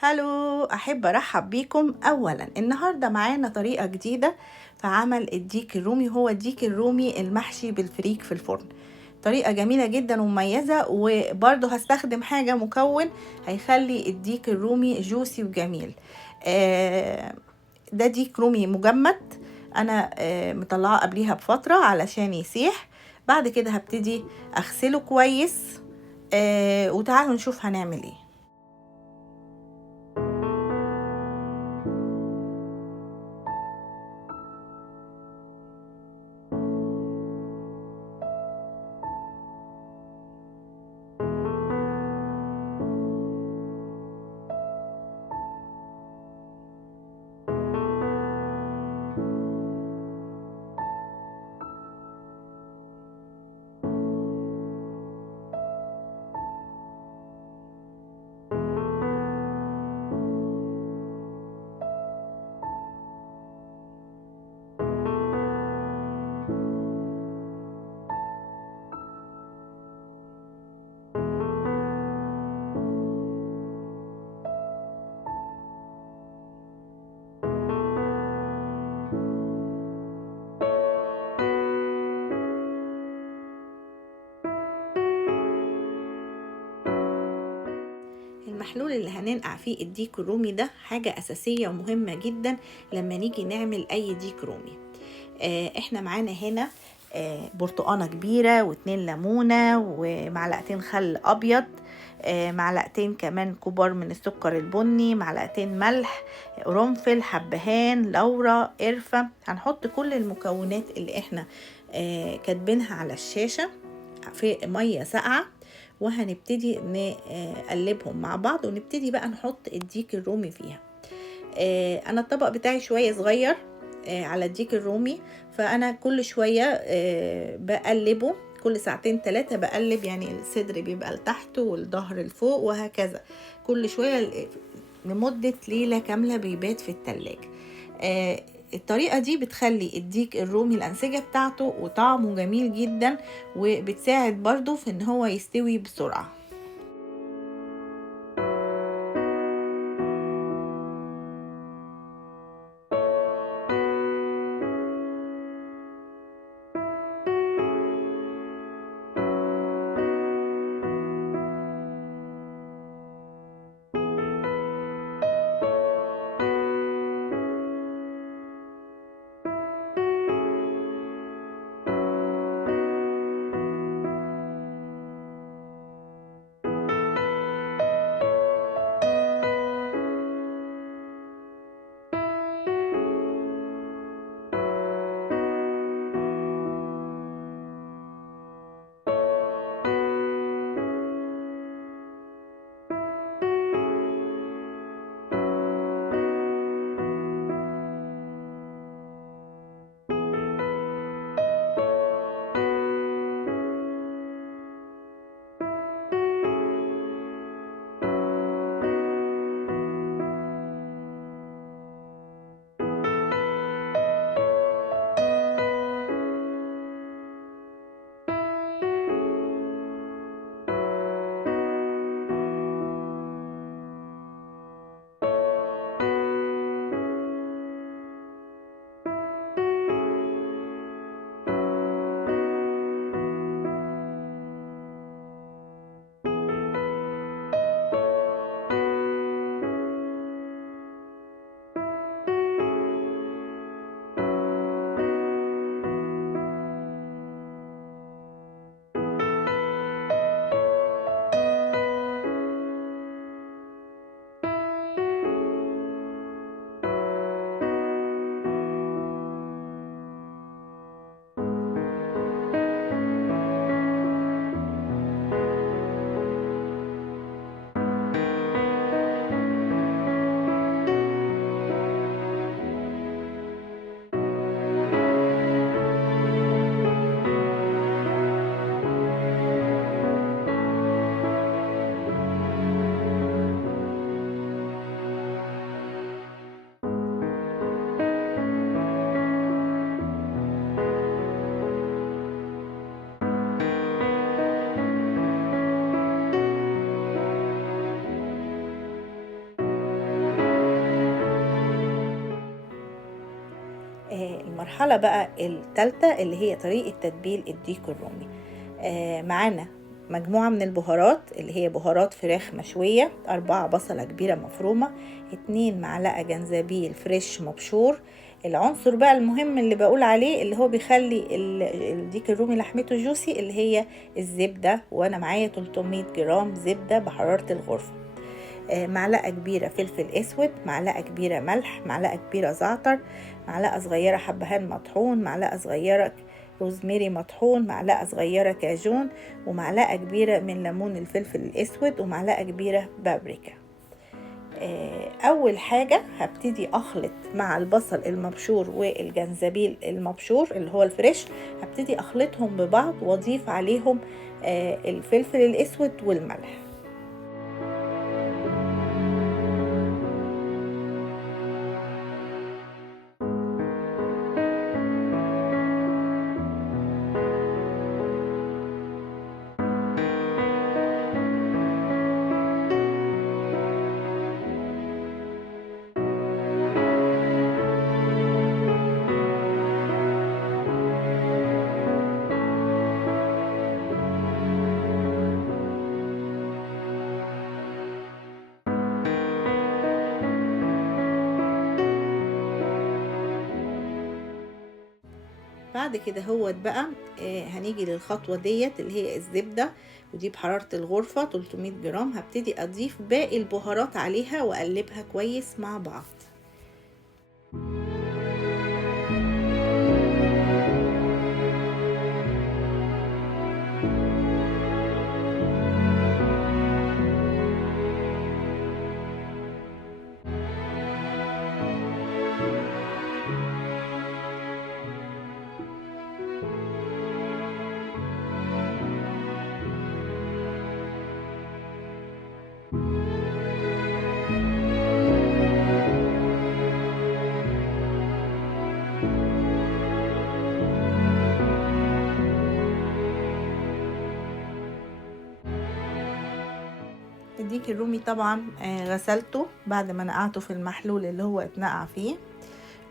هالو، أحب أرحب بيكم. أولا النهاردة معانا طريقة جديدة في عمل الديك الرومي، هو الديك الرومي المحشي بالفريك في الفرن. طريقة جميلة جدا ومميزة، وبرضه هستخدم حاجة مكون هيخلي الديك الرومي جوسي وجميل. ده ديك رومي مجمد، أنا مطلعه قبليها بفترة علشان يسيح. بعد كده هبتدي أغسله كويس، وتعالوا نشوف هنعمل ايه. المحلول اللي هننقع فيه الديك الرومي ده حاجة أساسية ومهمة جدا لما نيجي نعمل أي ديك رومي. احنا معانا هنا برتقانة كبيرة واتنين ليمونة ومعلقتين خل أبيض، معلقتين كمان كبار من السكر البني، معلقتين ملح، قرنفل، حبهان، لورا، قرفة. هنحط كل المكونات اللي احنا كاتبينها على الشاشة في مية ساقعة، وهنبتدي نقلبهم مع بعض، ونبتدي بقى نحط الديك الرومي فيها. انا الطبق بتاعي شوية صغير على الديك الرومي، فانا كل شوية بقلبه، كل ساعتين 3 بقلب، يعني الصدر بيبقى لتحت والظهر لفوق وهكذا، كل شوية لمدة ليلة كاملة بيبات في التلاجة. الطريقة دي بتخلي الديك الرومي الأنسجة بتاعته وطعمه جميل جدا، وبتساعد برضو في ان هو يستوي بسرعة. المرحلة بقى الثالثة اللي هي طريقة تتبيل الديك الرومي. معانا مجموعة من البهارات اللي هي بهارات فراخ مشوية، 4 بصلة كبيرة مفرومة، 2 معلقة جنزبيل فريش مبشور. العنصر بقى المهم اللي بقول عليه اللي هو بيخلي الديك الرومي لحمته جوسي اللي هي الزبدة، وانا معايا 300 جرام زبدة بحرارة الغرفة. معلقة كبيرة فلفل اسود، معلقة كبيرة ملح، معلقة كبيرة زعتر، معلقة صغيرة حبهان مطحون، معلقة صغيرة روزميري مطحون، معلقة صغيرة كاجون، ومعلقة كبيرة من ليمون الفلفل الاسود، ومعلقة كبيرة بابريكا. اول حاجة هبتدي اخلط مع البصل المبشور والجنزبيل المبشور اللي هو الفريش، هبتدي اخلطهم ببعض واضيف عليهم الفلفل الاسود والملح. بعد كده هوت بقى هنيجي للخطوة ديت اللي هي الزبدة، ودي بحرارة الغرفة 300 جرام. هبتدي اضيف باقي البهارات عليها واقلبها كويس مع بعض. الديك الرومي طبعا غسلته بعد ما نقعته في المحلول اللي هو اتنقع فيه،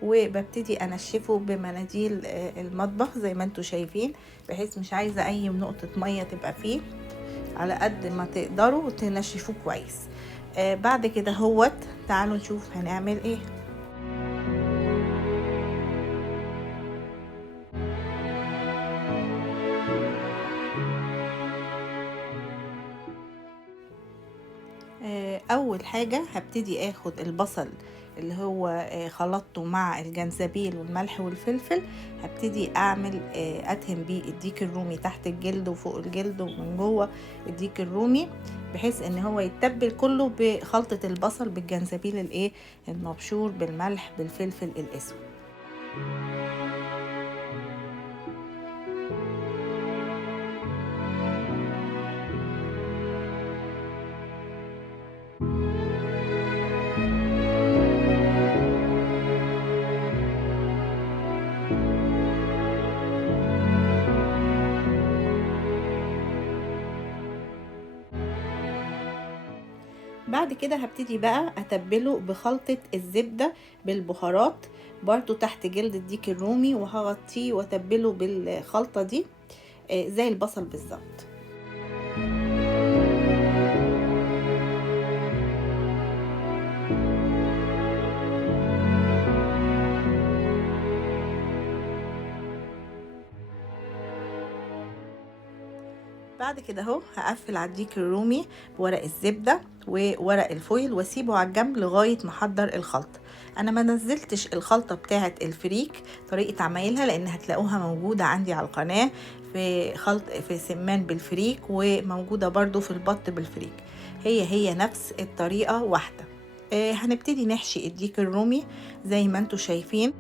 وببتدي انشفه بمناديل المطبخ زي ما انتوا شايفين، بحيث مش عايزة اي نقطة مية تبقى فيه، على قد ما تقدروا تنشفوه كويس. بعد كده هوت تعالوا نشوف هنعمل ايه. اول حاجة هبتدي اخد البصل اللي هو خلطته مع الجنزبيل والملح والفلفل، هبتدي اعمل ادهن بيه الديك الرومي تحت الجلد وفوق الجلد ومن جوه الديك الرومي، بحيث ان هو يتبل كله بخلطة البصل بالجنزبيل المبشور بالملح بالفلفل الاسود. بعد كده هبتدي بقى اتبله بخلطة الزبدة بالبهارات برضو تحت جلد الديك الرومي، وهغطيه واتبله بالخلطة دي زي البصل بالظبط. بعد كده اهو هقفل على الديك الرومي بورق الزبده وورق الفويل واسيبه على الجنب لغايه ما احضر الخلطه. انا ما نزلتش الخلطه بتاعه الفريك طريقه عمايلها لان هتلاقوها موجوده عندي على القناه في سمان بالفريك، وموجوده برضو في البط بالفريك، هي نفس الطريقه واحده. هنبتدي نحشي الديك الرومي زي ما انتوا شايفين.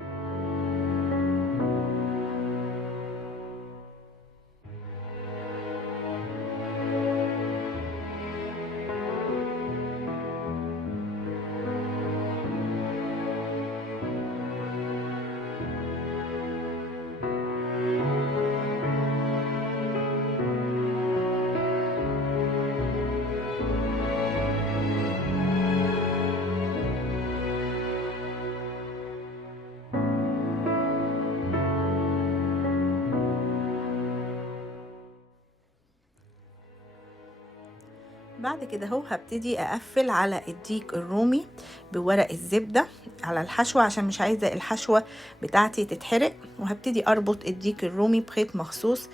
بعد كده اهو هبتدي اقفل على الديك الرومي بورق الزبدة على الحشوة عشان مش عايزة الحشوة بتاعتي تتحرق، وهبتدي اربط الديك الرومي بخيط مخصوص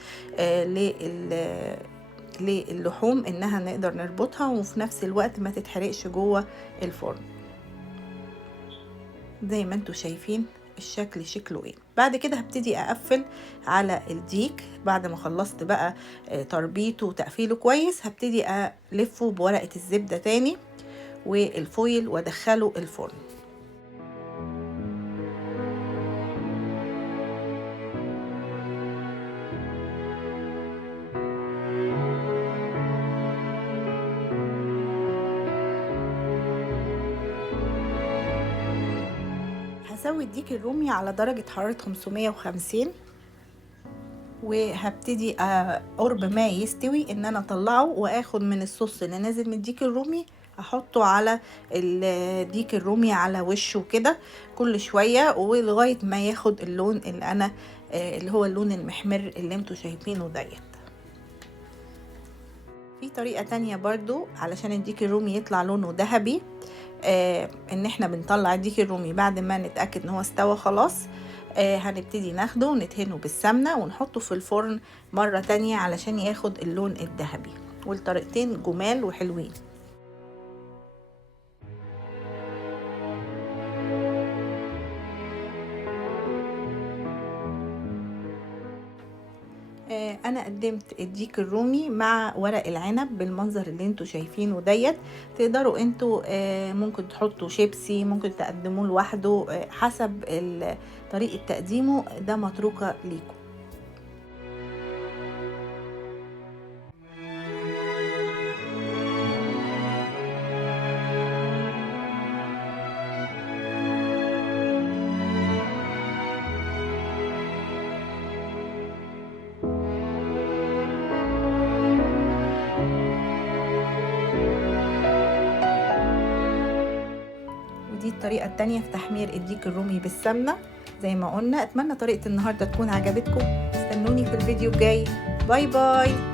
للحوم انها نقدر نربطها وفي نفس الوقت ما تتحرقش جوه الفرن. زي ما انتوا شايفين الشكل شكله ايه. بعد كده هبتدي اقفل على الديك بعد ما خلصت بقى تربيته وتقفيله كويس. هبتدي الفه بورقة الزبدة تاني والفويل وادخله الفرن. هسوي الديك الرومي على درجة حرارة 550 وهبتدي قرب ما يستوي ان انا اطلعه واخد من الصوص اللي نازل من الديك الرومي احطه على الديك الرومي على وشه كده كل شوية ولغاية ما ياخد اللون اللي انا اللي هو اللون المحمر اللي انتوا شايفينه ديت. في طريقة تانية برضو علشان الديك الرومي يطلع لونه ذهبي، ان احنا بنطلع الديك الرومي بعد ما نتأكد ان هو استوى خلاص. هنبتدي ناخده وندهنه بالسمنة ونحطه في الفرن مرة تانية علشان ياخد اللون الذهبي، والطريقتين جمال وحلوين. انا قدمت الديك الرومي مع ورق العنب بالمنظر اللي انتوا شايفينه ديت. تقدروا انتوا ممكن تحطوا شيبسي، ممكن تقدموه لوحده، حسب طريقة تقديمه ده متروكة ليكم. دي الطريقة التانية في تحمير الديك الرومي بالسمنة زي ما قلنا. اتمنى طريقة النهاردة تكون عجبتكم. استنوني في الفيديو الجاي. باي باي.